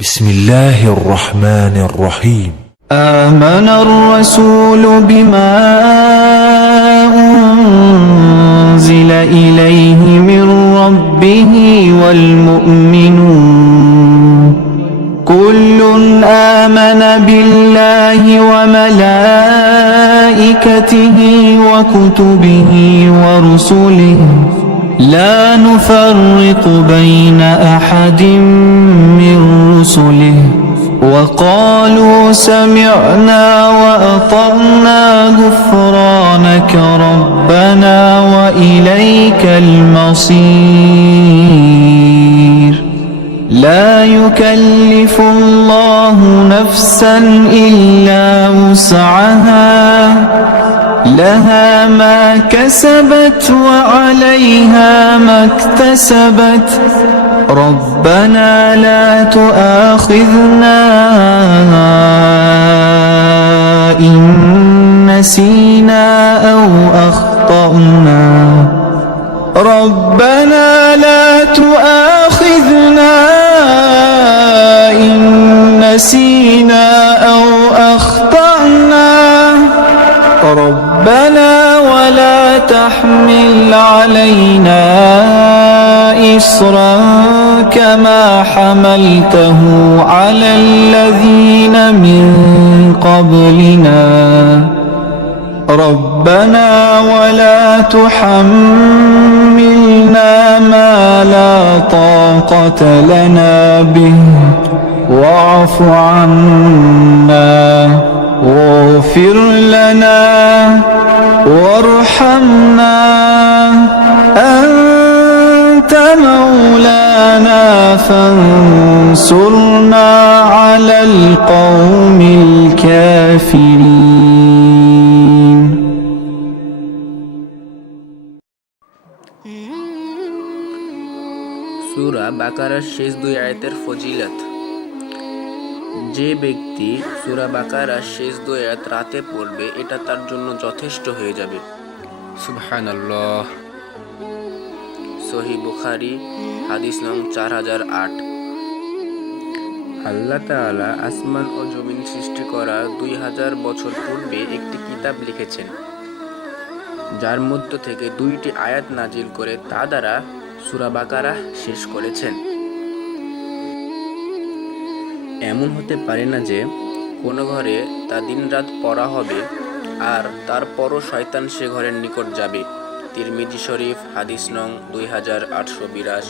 بسم الله الرحمن الرحيم. آمن الرسول بما أنزل إليه من ربه والمؤمنون كل آمن بالله وملائكته وكتبه ورسله لا نفرق بين أحد من رسله وقالوا سمعنا وأطعنا غفرانك ربنا وإليك المصير لا يكلف الله نفسا إلا وسعها لها ما كسبت وعليها ما اكتسبت ربنا لا تؤاخذنا إن نسينا أو أخطأنا ربنا لا تؤاخذنا إن نسينا أو أخطأنا ربنا ولا تحمل علينا إصرا كما حملته على الذين من قبلنا ربنا ولا تحملنا ما لا طاقة لنا به واعف عنا واغفر لنا وارحمنا أنت مولانا فانصرنا على القوم الكافرين. সূরা বাকারার শেষ দুই আয়াতের ফজিলত। যে ব্যক্তি সূরা বাকারার শেষ দুই আয়াত রাতে পড়বে এটা তার জন্য যথেষ্ট হয়ে যাবে। সুবহানাল্লাহ। সহিহ বুখারী হাদিস নং 4008। আল্লাহ তাআলা আসমান ও জমিন সৃষ্টি করার 2000 বছর পূর্বে একটি কিতাব লিখেছেন, যার মধ্য থেকে 2টি আয়াত নাজিল করে তা দ্বারা সূরা বাকারা শেষ করেছেন। এমন হতে পারে না যে কোনো ঘরে তা দিনরাত পড়া হবে আর তারপরও শয়তান সে ঘরের নিকট যাবে। তিরমিজি শরীফ হাদিস নং 2882।